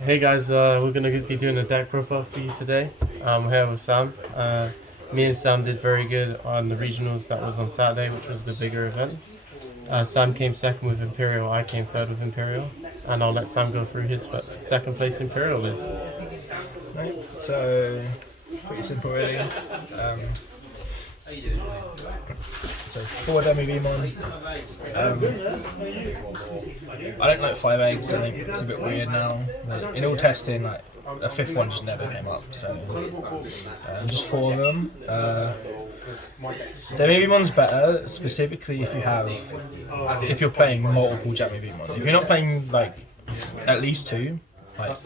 Hey guys, we're gonna be doing a deck profile for you today. We're here with Sam. Me and Sam did very good on the regionals that was on Saturday, which was the bigger event. Sam came second with Imperial, I came third with Imperial, and I'll let Sam go through his second place Imperial list. Right, so pretty simple really. So 4 demi VMon. I don't like 5 eggs, I think it's a bit weird now. But in all testing, like a 5th one just never came up, so just 4 of them. Demi VMon's better, specifically if you're playing multiple Jammy VMon. If you're not playing like at least 2, like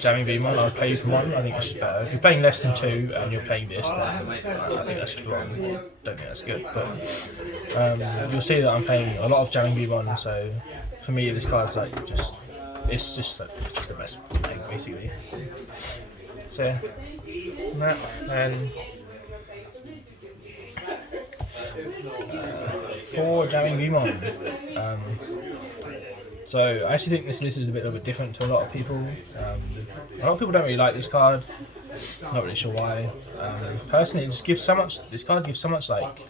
jamming VMon, I would play one. I think it's just better. If you're playing less than 2 and you're playing this, then I think that's just wrong. I don't think that's good. But you'll see that I'm playing a lot of jamming VMon, so for me this card's like it's just the best thing basically. So yeah, and 4 jamming VMon. So I actually think this list is a bit different to a lot of people. A lot of people don't really like this card. Not really sure why. Personally, it just gives so much. This card gives so much like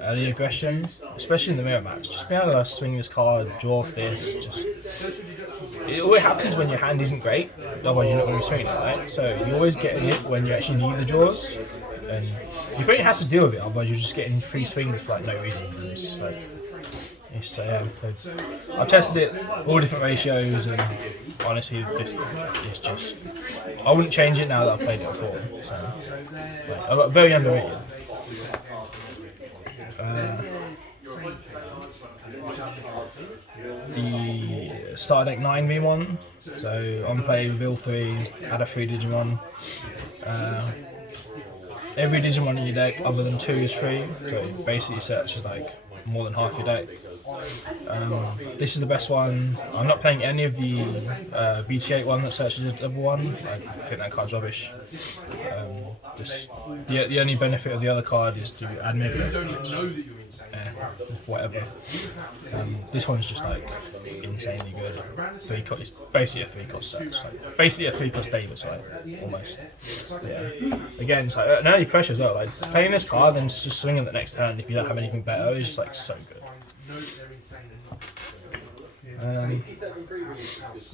early aggression, especially in the mirror match. Just being able to swing this card, draw off this. It always happens when your hand isn't great. Otherwise, you're not going to be swinging it, right? So you always get it when you actually need the draws, and your opponent has to deal with it. Otherwise, you're just getting free swings for like no reason. And it's just like. So I've tested it all different ratios, and honestly, this is just. I wouldn't change it now that I've played it before. So I got very underrated. The starter deck 9 V1. So on play reveal 3, add a 3 Digimon. Every Digimon in your deck other than 2 is free. So it basically searches like more than half your deck. This is the best one. I'm not playing any of the BT8 one that searches a double one. I think that card's rubbish. The only benefit of the other card is to add mega, whatever. This one's just like insanely good. It's basically a 3-cost search. Like, basically a 3-cost Davis, right? Almost. Yeah. Again, it's like no pressure as well. Like playing this card and just swinging the next turn if you don't have anything better is just like so good.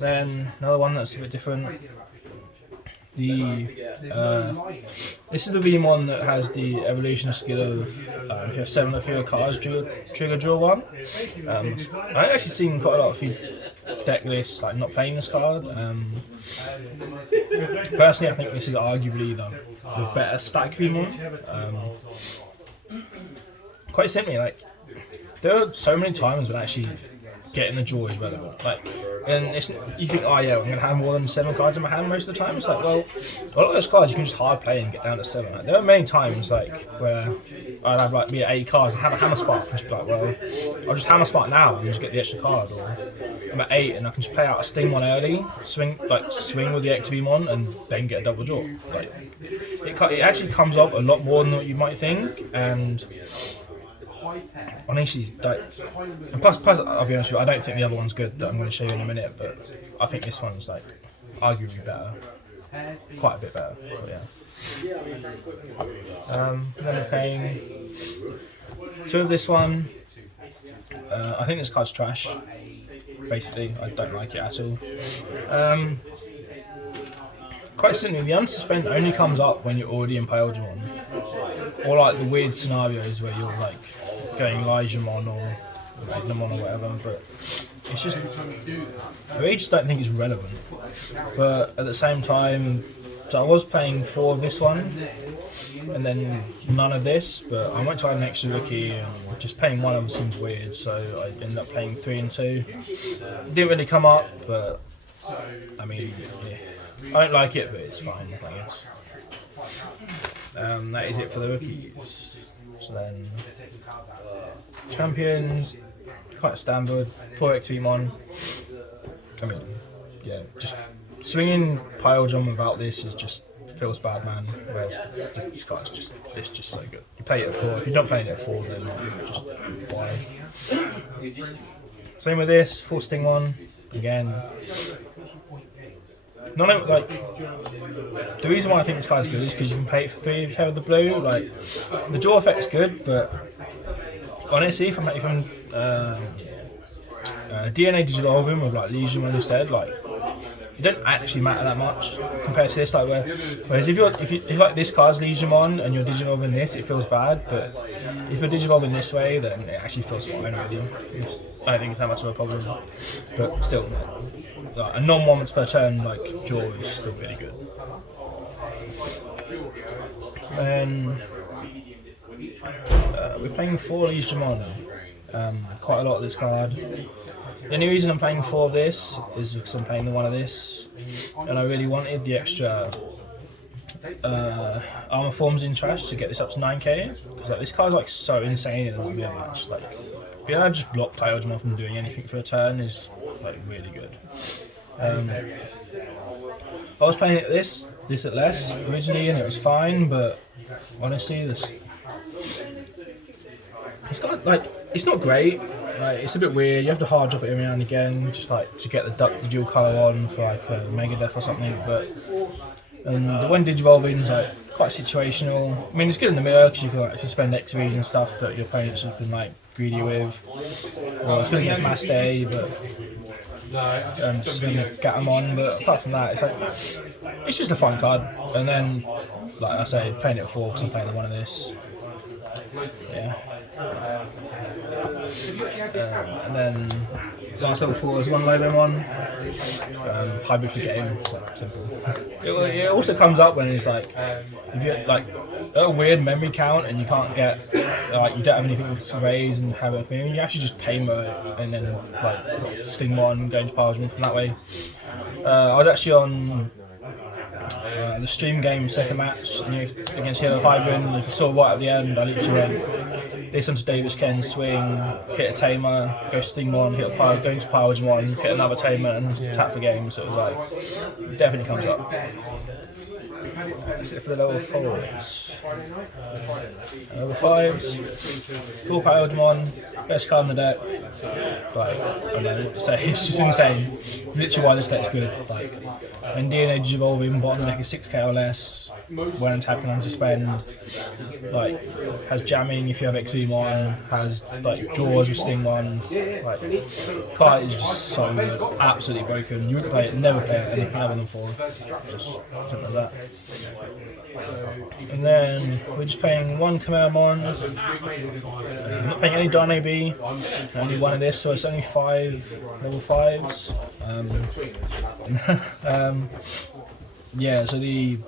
Then another one that's a bit different. This is the VMon that has the evolution skill of if you have 7 of your cards, trigger draw 1. I've actually seen quite a lot of deck lists like not playing this card. Personally, I think this is arguably the better stack VMon. Quite simply, like there are so many times when actually getting the draw is relevant. Like, and you think, oh yeah, I'm going to have more than 7 cards in my hand most of the time. It's like, well, a lot of those cards you can just hard play and get down to 7. Like, there are many times like where I'd have like be at 8 cards and have a hammer spark and just be like, well, I'll just hammer spark now and just get the extra card. Or I'm at 8 and I can just play out a sting one early, swing with the XVmon and then get a double draw. Like, it actually comes up a lot more than what you might think, and honestly, and plus, I'll be honest with you, I don't think the other one's good that I'm going to show you in a minute, but I think this one's like arguably better, quite a bit better. But yeah. Then I'm playing 2 of this one. I think this card's trash. Basically, I don't like it at all. Quite simply, the unsuspend only comes up when you're already in Digimon, or like the weird scenarios where you're like going Digimon or Magnamon or whatever, but it's just I really just don't think it's relevant. But at the same time, so I was playing 4 of this one and then none of this, but I went to add an extra rookie and just playing 1 of them seems weird, so I ended up playing 3 and 2. Didn't really come up, but I mean, yeah. I don't like it, but it's fine, I guess. That is it for the rookies. So then, champions, quite standard, 4 XVmon. I mean, yeah, just swinging Piledrum without this is just feels bad, man. Whereas this guy's it's just so good. You play it at 4. If you're not playing it at 4, then just buy. Same with this, 4 Sting one again. none of like the reason why I think this card's good is because you can play it for 3 if you have the blue. Like the draw effect's good, but honestly, if I'm DNA Digivolving with like Legionmon instead, like it don't actually matter that much compared to this. Like whereas if like this card's Legionmon and you're Digivolving this, it feels bad. But if you're Digivolving this way, then it actually feels fine with you. I don't think it's that much of a problem. But still, like, a non-once per turn like draw is still really good. And we're playing 4 Usmon. Quite a lot of this card. The only reason I'm playing 4 of this is because I'm playing the 1 of this, and I really wanted the extra armor forms in trash to get this up to 9k. Because like, this card's like so insane in a 1v1 match. Like being able to just block DIGIMON from doing anything for a turn is like really good. I was playing it this at less originally, and it was fine, but honestly, it's got like it's not great. Like it's a bit weird. You have to hard drop it every now and again, just like to get the dual color on for like a Megadeth or something. But the one Digivolving is like quite situational. I mean, it's good in the mirror because you can actually spend XVs and stuff that your opponents have been like greedy with. Well, it's good against Mass Day, but just gonna get them on. But apart from that, it's just a fun card. And then, like I say, playing it at 4 because I'm playing the 1 of this. Yeah. And then last level 4 is 1 Lobomon. Hybrid for game, so simple. It also comes up when it's like if you like a weird memory count and you can't get like you don't have anything to raise and have a thing. You actually just Tamer and then like Stingmon, go into Parliament from that way. I was actually on the stream game second match against Yellow Hybrid. If you saw right at the end, I literally went this onto Davis Ken, swing, hit a Tamer, go Stingmon, hit a pile, go into Parliament, hit another Tamer and tap the game. So it was like, it definitely comes up. That's it for the level 4s. Level 5s, 4 Parliament, best card in the deck. Like, I don't know what to say, it's just insane. Literally why this deck's good. Like, when DNA Digivolving, bottom deck is 6k or less, when attacking unsuspend, like, has jamming if you have XV1, has like draws with Stingmon, like, card is just so absolutely broken. You wouldn't play it, never play it anything other than 4. Just something like that. And then we're just playing 1 Kameramon. Not playing any Darn AB, only 1 of this, so it's only 5 level 5s. Yeah, so the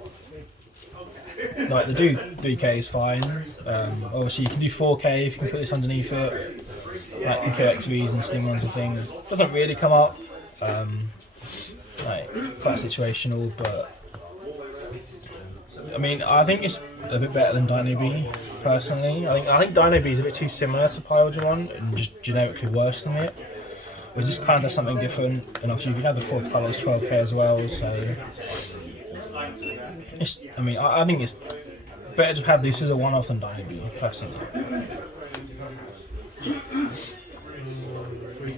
3k is fine. Obviously you can do 4k if you can put this underneath it. Like you can kill XVs and Stingmons and things. Doesn't really come up. Like quite situational, but I mean, I think it's a bit better than Dynab personally. I think Dynab is a bit too similar to Pyrodramon and just generically worse than it. Whereas this kind of does something different, and obviously if you have the 4th colour, it's 12k as well. So, I mean, I think it's better to have this as a one-off than Dynab personally.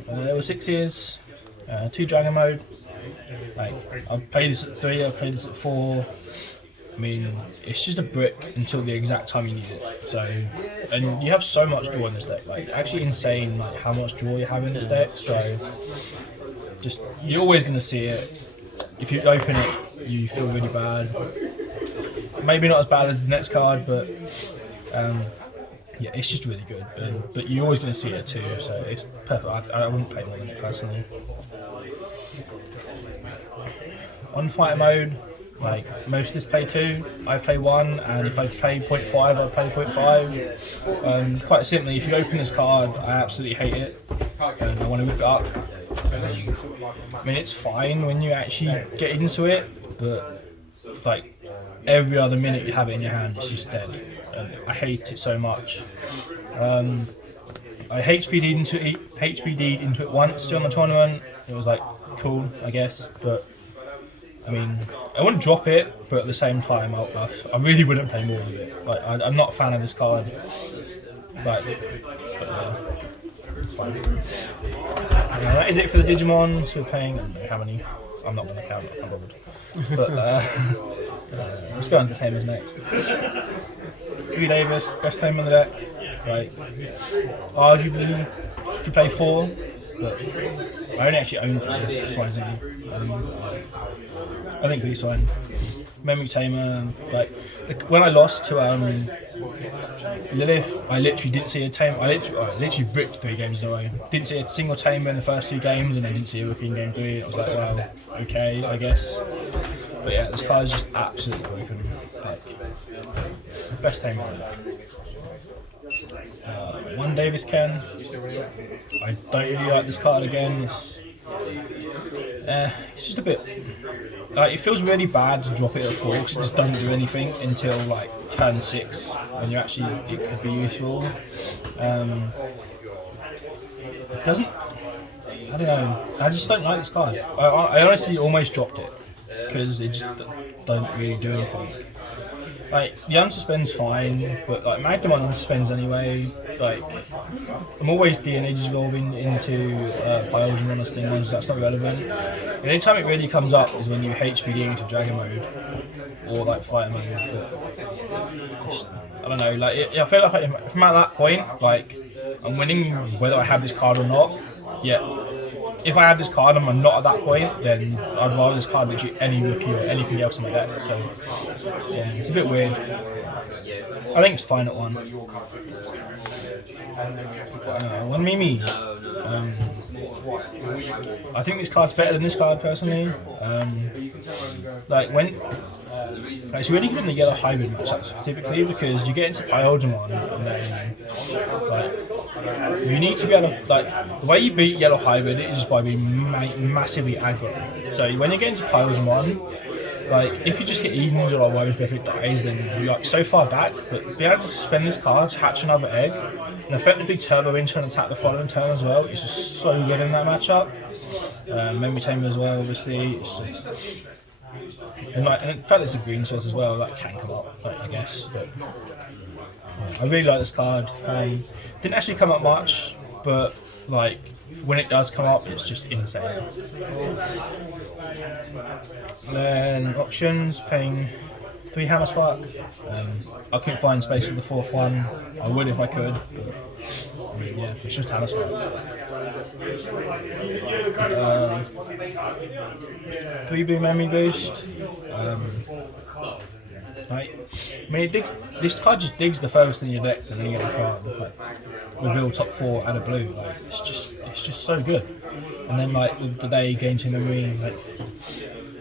Level 6s, 2 Dragon Mode. Like, I've played this at 3, I've played this at 4. I mean, it's just a brick until the exact time you need it. So, and you have so much draw in this deck. Like, actually insane, like how much draw you have in this deck. So, just you're always going to see it. If you open it, you feel really bad. Maybe not as bad as the next card, but yeah, it's just really good. But you're always going to see it too. So it's perfect. I wouldn't play more than it personally. On fighter mode. Like, most of this play 2, I play 1, and if I play 0.5, I play 0.5. Quite simply, if you open this card, I absolutely hate it, and I want to whip it up. I mean, it's fine when you actually get into it, but like, every other minute you have it in your hand, it's just dead. And I hate it so much. I HPD'd into it once during the tournament. It was like, cool, I guess, but I mean, I wouldn't drop it, but at the same time, I really wouldn't play more of it. Like, I'm not a fan of this card. Like, but it's fine. That is it for the Digimon. So we're playing, I don't know how many. I'm not going to count it. I'm bothered. But let's go on to tamers next. Louis Davis, best tamer on the deck. Right. Arguably, could play 4, but I only actually own 3, surprisingly. I think he's fine. Memory tamer, like when I lost to Lilith, I literally didn't see a tamer. I literally bricked 3 games in a row. Didn't see a single tamer in the first 2 games, and then didn't see a rookie in game 3. I was like, well, okay, I guess. But yeah, this card is just absolutely broken. Like, best tamer. One Davis Ken. I don't really like this card again. It's just a bit. Like, it feels really bad to drop it at 4 because it just doesn't do anything until like turn 6 when you actually it could be useful. It doesn't. I don't know. I just don't like this card. I honestly almost dropped it because it just don't really do anything. Like, the unsuspend's fine, but like Magnum unsuspends anyway. Like, I'm always DNA evolving into Biology Sting ones, that's not relevant. The only time it really comes up is when you HPD into Dragon mode or like Fighter mode. But I don't know, like I feel like if I'm at that point, like I'm winning whether I have this card or not. Yeah. If I have this card and I'm not at that point, then I'd rather this card literally any rookie or anything else in my deck. So yeah, it's a bit weird. I think it's fine at 1. One Mimi. I think this card's better than this card personally. Like when it's really good in the yellow hybrid matchup specifically because you get into Pyodamon and then like you need to be able to, like, the way you beat yellow hybrid is just by being massively aggro. So when you get into Pyodamon, like if you just hit evens or worries perfect dies, then you're like so far back. But be able to suspend this card, hatch another egg, and effectively turbo into and attack the following turn as well. It's just so good in that matchup. Memory Tamer as well, obviously. And in fact, it's a green source as well. That can come up, I guess. But I really like this card. Didn't actually come up much, but like when it does come up, it's just insane. Then options, paying 3 Hammer Spark. I couldn't find space for the 4th one. I would if I could, but I mean, yeah, it's just Hammer Spark. 3 Boom Memory Boost. Right. I mean, this card just digs the furthest in your deck, and then you get the card. Like, reveal top 4, add a blue. Like, it's just so good. And then like with the day gain 2 memory, like,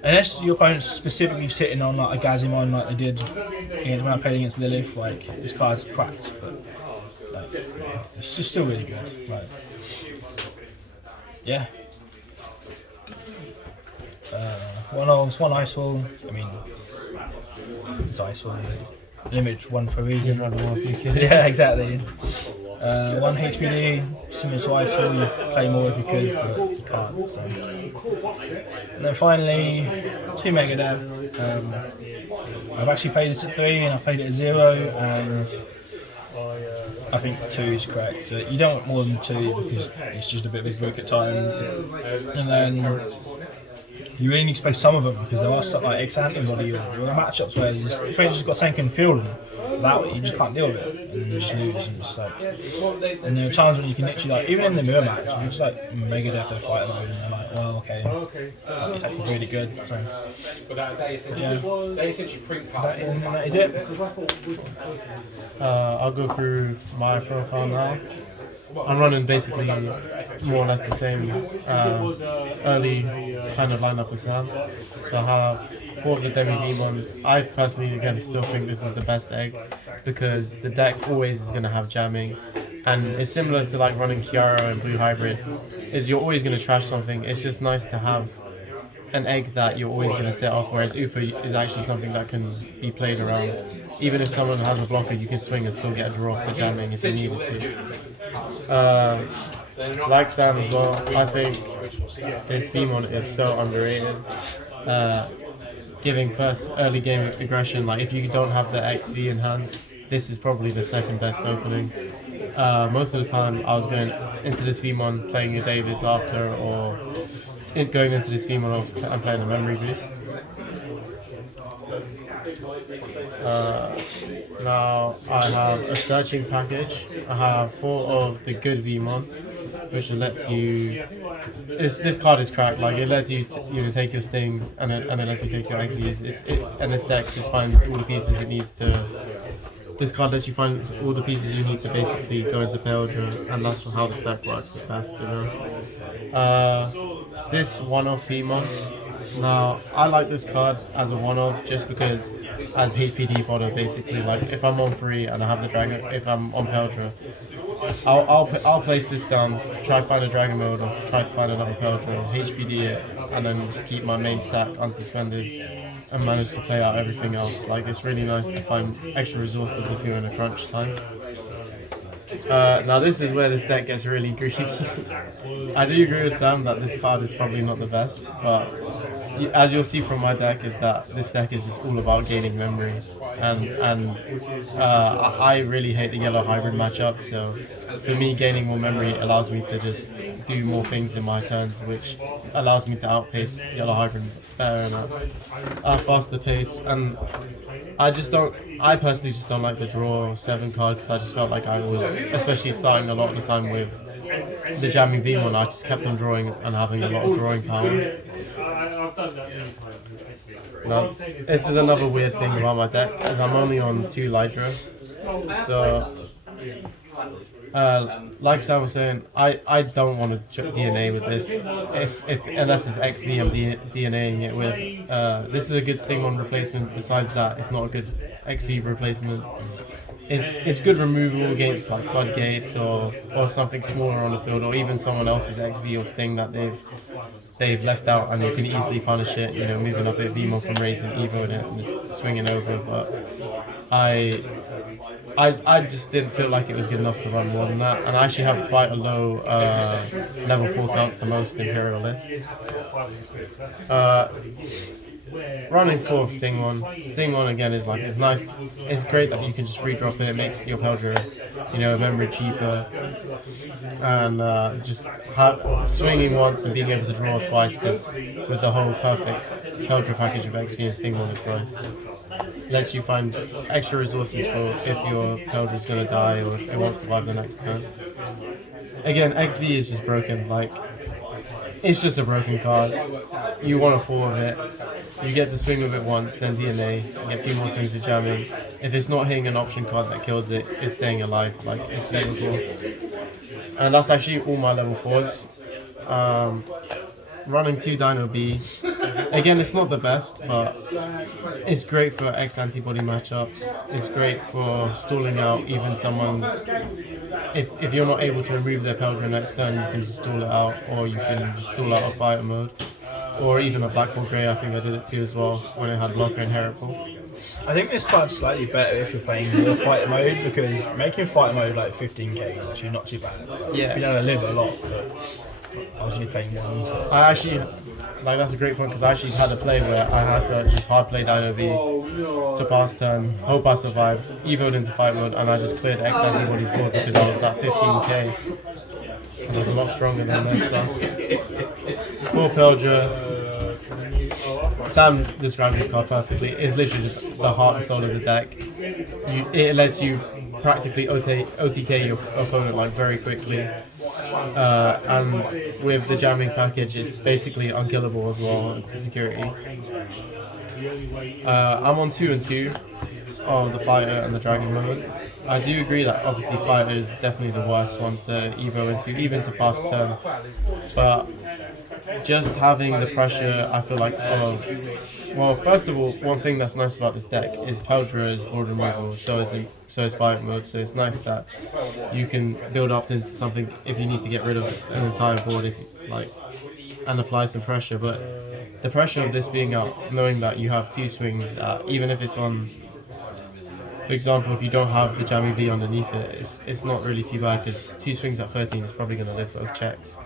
unless your opponent's specifically sitting on like a Gazimon like they did when I played against Lilith, like this card's cracked. But like, it's just still really good. Like, yeah. One Olves, 1 Ice Wall. I mean, it's Ice Wall. Image 1 for a reason. Yeah, exactly. 1 HPD, similar to Ice Wall, you play more if you could, but you can't. So. And then finally, 2 Megadeth. I've actually played this at 3 and I've played it at 0, and I think 2 is correct. So you don't want more than 2 because it's just a bit of a book at times. And then you really need to play some of them because there are stuff like X-Antibody or there are matchups where your opponent's just got something can field them. That way you just can't deal with it and you just lose. And, just, like, and there are times when you can literally, like, even in the mirror match, you can just like Megadeth and Fighter mode and they're like, well, okay, it's actually really good. So, They essentially print cards. that is it. I'll go through my profile now. I'm running basically more or less the same early kind of lineup as Sam. So I have 4 of the DIGIMONs. I personally, again, still think this is the best egg because the deck always is going to have jamming. And it's similar to like running Kiara and Blue Hybrid, is you're always going to trash something. It's just nice to have an egg that you're always going to set off, whereas Upa is actually something that can be played around. Even if someone has a blocker, you can swing and still get a draw off the jamming if you needed to. Like Sam as well, I think this VMon is so underrated. Giving first early game aggression, like if you don't have the XV in hand, this is probably the 2nd best opening. Most of the time I was going into this VMon playing a Davis after or going into this VMon, I'm playing a memory boost. Now I have a searching package. I have 4 of the good VMon, which lets you. This card is cracked. Like it lets you, take your stings and it lets you take your XVs. And this deck just finds all the pieces it needs to. This card lets you find all the pieces you need to basically go into Peldra, and that's how this deck works the best, This one-off VMon. Now, I like this card as a one-off just because as HPD fodder, basically, like if I'm on free and I have the dragon, if I'm on Peldra, I'll place this down, try to find a dragon mode, or try to find another Peldra, HPD it, and then just keep my main stack unsuspended and manage to play out everything else. Like it's really nice to find extra resources if you're in a crunch time. Now this is where this deck gets really greedy. I do agree with Sam that this card is probably not the best, but as you'll see from my deck is that this deck is just all about gaining memory, and I really hate the yellow hybrid matchup, so for me gaining more memory allows me to just do more things in my turns, which allows me to outpace yellow hybrid better and at a faster pace. And I personally just don't like the draw 7 card because I just felt like I was, especially starting a lot of the time with the jamming VMon, I just kept on drawing and having a lot of drawing power. Now, this is another weird thing about my deck, is I'm only on 2 Lydra. So, like Sam was saying, I don't want to DNA with this. Unless it's XV, I'm DNAing it with. This is a good Stingmon replacement. Besides that, it's not a good XV replacement. It's good removal against like floodgates or something smaller on the field, or even someone else's XV or Sting that they've left out, and you can easily punish it. Moving up a VMon from raising Evo in it and just swinging over. But I just didn't feel like it was good enough to run more than that, and I actually have quite a low level 4 count to most Imperial lists. Running 4th Stingmon again is like, it's nice, it's great that you can just free drop it, it makes your Peldra, memory cheaper, and just swinging once and being able to draw twice, because with the whole perfect Peldra package of XP and Stingmon, it's nice. Lets you find extra resources for if your Peldra is going to die or if it wants to survive the next turn. Again, XV is just broken, like, it's just a broken card. You want a 4 of it, you get to swing with it once, then DNA, you get 2 more swings with jamming. If it's not hitting an option card that kills it, it's staying alive, like it's level 4. And that's actually all my level 4s. Running 2 Dino B. Again, it's not the best, but it's great for X antibody matchups. It's great for stalling out even someone's. If you're not able to remove their Peldra next turn, you can just stall it out, or you can stall out a fighter mode, or even a Black Hole Grey. I think I did it too as well when it had Blocker and Heretical. I think this card's slightly better if you're playing the fighter mode, because making fighter mode like 15k is actually not too bad. Yeah. You don't live a lot, but I was only playing one. So I actually, that's a great point, because I actually had a play where I had to just hard play Dino V to pass turn, hope I survived, evoed into fight mode, and I just cleared X antibody's board because I was that 15k. I was a lot stronger than their stuff. For Peldra, Sam described this card perfectly. It's literally just the heart and soul of the deck. It lets you practically OTK your opponent like very quickly, and with the jamming package, it's basically unkillable as well to security. I'm on 2 and 2 of the fighter and the dragon mode. I do agree that obviously fighter is definitely the worst one to evo into, even to pass turn, but just having the pressure, I feel like, well, first of all, one thing that's nice about this deck is Peldra is board removal, so is fight mode, so it's nice that you can build up into something if you need to get rid of an entire board, if you, like, and apply some pressure. But the pressure of this being up, knowing that you have 2 swings, even if it's on, for example, if you don't have the jamming V underneath it, it's not really too bad, because 2 swings at 13 is probably going to live both checks.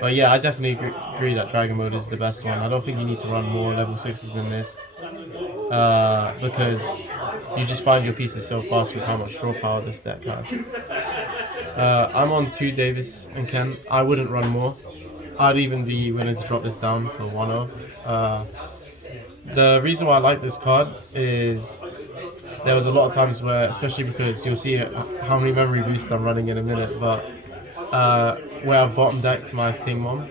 But yeah, I definitely agree that Dragon Mode is the best one. I don't think you need to run more level 6s than this, because you just find your pieces so fast with how much draw power this deck has. I'm on 2 Davis and Ken. I wouldn't run more. I'd even be willing to drop this down to 1-0. The reason why I like this card is there was a lot of times where, especially because you'll see how many memory boosts I'm running in a minute, but where I've bottom decked my Stingmon,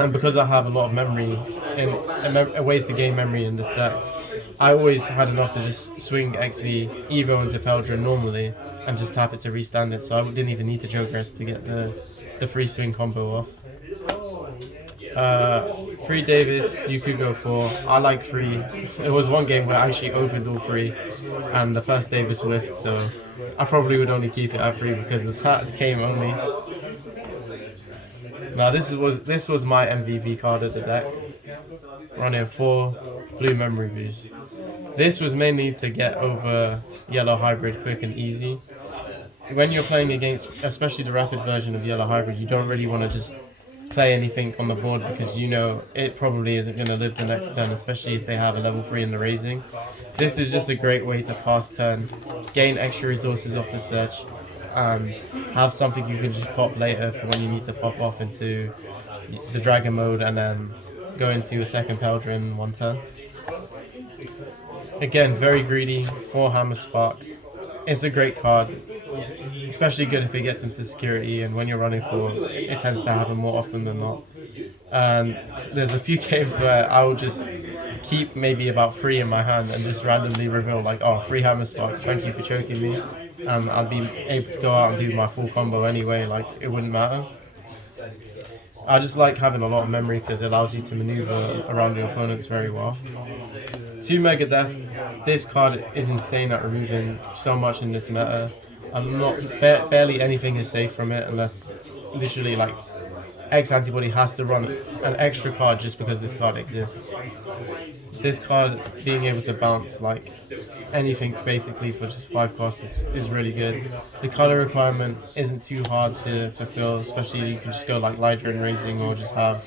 and because I have a lot of memory and ways to gain memory in this deck, I always had enough to just swing XV Evo into Peldra normally and just tap it to restand it, so I didn't even need to Jogress to get the free swing combo off. Free Davis, you could go for. I like free. It was one game where I actually opened all three, and the first Davis whiffed, so I probably would only keep it at free because of that came only. Now this was my MVP card of the deck, running 4 blue memory boost. This was mainly to get over yellow hybrid quick and easy. When you're playing against, especially the rapid version of yellow hybrid, you don't really want to just play anything on the board because you know it probably isn't going to live the next turn, especially if they have a level 3 in the raising. This is just a great way to pass turn, gain extra resources off the search, and have something you can just pop later for when you need to pop off into the dragon mode and then go into a second Peldra in 1 turn. Again, very greedy, 4 Hammer Sparks. It's a great card, especially good if it gets into security, and when you're running 4, it tends to happen more often than not. And there's a few games where I will just keep maybe about 3 in my hand and just randomly reveal like, oh, 3 Hammer Sparks, thank you for choking me. And I'd be able to go out and do my full combo anyway, like it wouldn't matter. I just like having a lot of memory because it allows you to maneuver around your opponents very well. 2 Mega Death, this card is insane at removing so much in this meta. Barely anything is safe from it unless literally like X Antibody has to run an extra card just because this card exists. This card being able to bounce like anything basically for just 5 cost is really good. The color requirement isn't too hard to fulfill, especially you can just go like Lydra and Raising or just have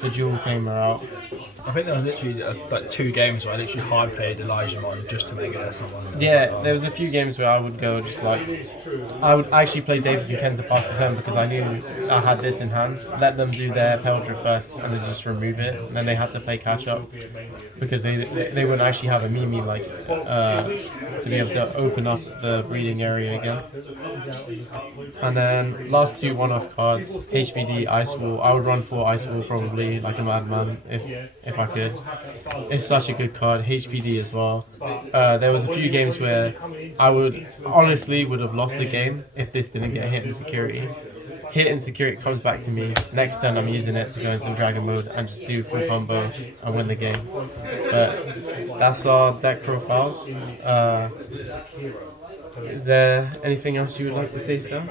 the dual tamer out. I think there was literally like 2 games where I literally hard played DIGIMON just to make it as someone. Yeah, there was a few games where I would go just like, I would actually play Davis and Ken to pass the turn because I knew I had this in hand. Let them do their Peldra first and then just remove it. And then they had to play catch up because they wouldn't actually have a Mimi like to be able to open up the breeding area again. And then last 2 one-off cards, HBD, Ice Wall. I would run 4 Ice Wall probably like a madman if I could. It's such a good card. HBD as well. There was a few games where I would have lost the game if this didn't get hit in security. Hit in security comes back to me. Next turn I'm using it to go into dragon mode and just do full combo and win the game. But that's our deck profiles. Is there anything else you would like to say, Sam?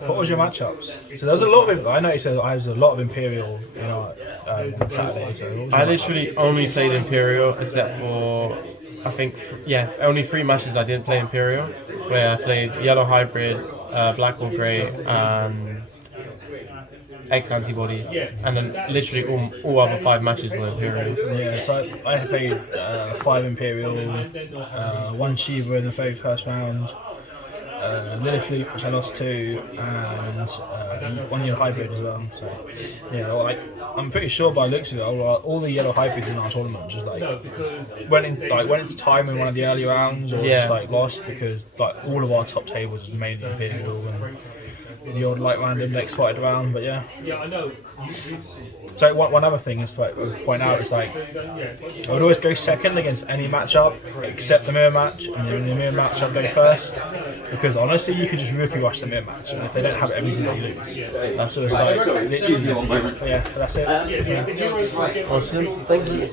What was your matchups? So there's a lot of. I noticed that I was a lot of Imperial, on Saturday. So I literally only played Imperial except for I think only 3 matches I didn't play Imperial, where I played Yellow Hybrid, Black or Grey, and X Antibody, and then literally all other 5 matches were Imperial. Yeah, so I played 5 Imperial, 1 Shiva in the very first round, Lilithloop, which I lost to, and 1 Yellow Hybrid as well. So yeah, like I'm pretty sure by the looks of it, all the Yellow Hybrids in our tournament just like went into time in one of the early rounds, or just like lost because like all of our top tables was mainly Imperial and the odd like random next spotted around, but yeah. Yeah, I know. So one other thing is to like point out is like I would always go second against any matchup except the mirror match, and then in the mirror match I'd go first because honestly you could just rookie rush the mirror match, and if they don't have everything they lose. That's just like literally, yeah, that's it. Yeah. Awesome, thank you.